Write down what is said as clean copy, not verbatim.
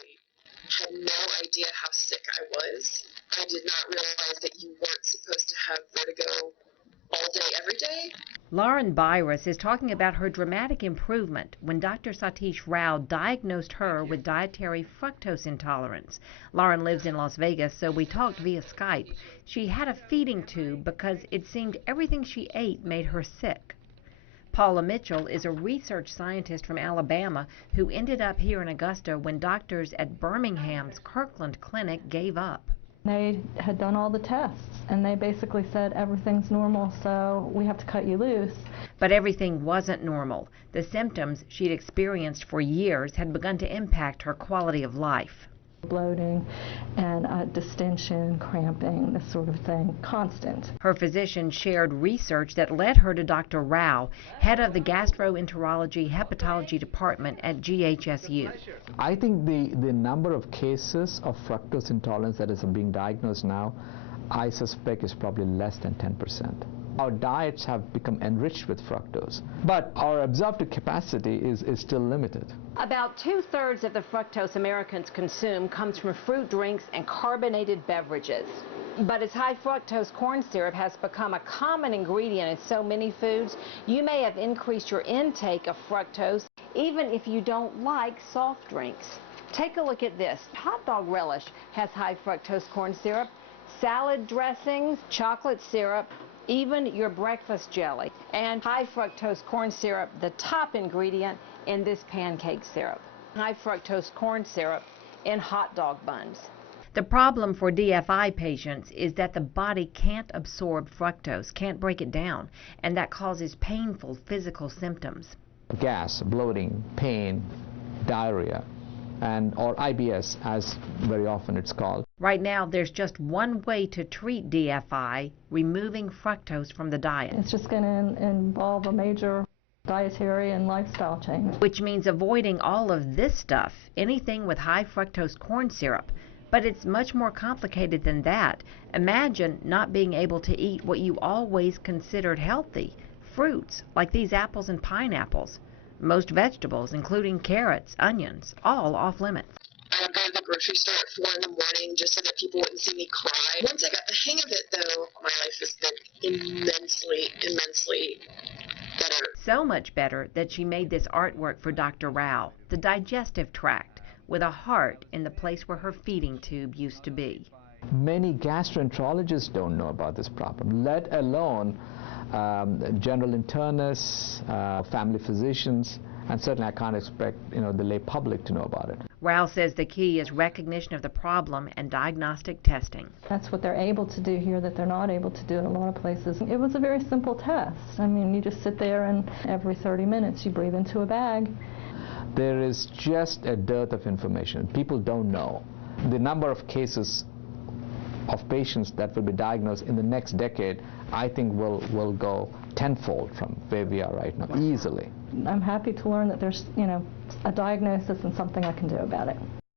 had no idea how sick I was. I did not realize that you weren't supposed to have vertigo all day, every day. Lauren Byrus is talking about her dramatic improvement when Dr. Satish Rao diagnosed her with dietary fructose intolerance. Lauren lives in Las Vegas, so we talked via Skype. She had a feeding tube because it seemed everything she ate made her sick. Paula Mitchell is a research scientist from Alabama who ended up here in Augusta when doctors at Birmingham's Kirkland Clinic gave up. They had done all the tests, and they basically said everything's normal, so we have to cut you loose. But everything wasn't normal. The symptoms she'd experienced for years had begun to impact her quality of life. Bloating and distension, cramping, this sort of thing, constant. Her physician shared research that led her to Dr. Rao, head of the gastroenterology hepatology department at GHSU. I think the number of cases of fructose intolerance that is being diagnosed now, I suspect is probably less than 10%. Our diets have become enriched with fructose, but our absorptive capacity is still limited. About 2/3 of the fructose Americans consume comes from fruit drinks and carbonated beverages. But as high fructose corn syrup has become a common ingredient in so many foods, you may have increased your intake of fructose even if you don't like soft drinks. Take a look at this. Hot dog relish has high fructose corn syrup, salad dressings, chocolate syrup, even your breakfast jelly, and high fructose corn syrup, the top ingredient in this pancake syrup. High fructose corn syrup in hot dog buns. The problem for DFI patients is that the body can't absorb fructose, can't break it down, and that causes painful physical symptoms. Gas, bloating, pain, diarrhea, or IBS, as very often it's called. Right now, there's just one way to treat DFI, removing fructose from the diet. It's just going to involve a major dietary and lifestyle change. Which means avoiding all of this stuff, anything with high fructose corn syrup. But it's much more complicated than that. Imagine not being able to eat what you always considered healthy. Fruits, like these apples and pineapples. Most vegetables, including carrots, onions, all off limits. I would go to the grocery store at 4 in the morning just so that people wouldn't see me cry. Once I got the hang of it, though, my life has been immensely better. So much better that she made this artwork for Dr. Rao, the digestive tract, with a heart in the place where her feeding tube used to be. Many gastroenterologists don't know about this problem, let alone general internists, family physicians, and certainly I can't expect the lay public to know about it. Rao says the key is recognition of the problem and diagnostic testing. That's what they're able to do here that they're not able to do in a lot of places. It was a very simple test. I mean, you just sit there and every 30 minutes you breathe into a bag. There is just a dearth of information. People don't know. The number of cases of patients that will be diagnosed in the next decade, I think will go tenfold from where we are right now, easily. I'm happy to learn that there's, a diagnosis and something I can do about it.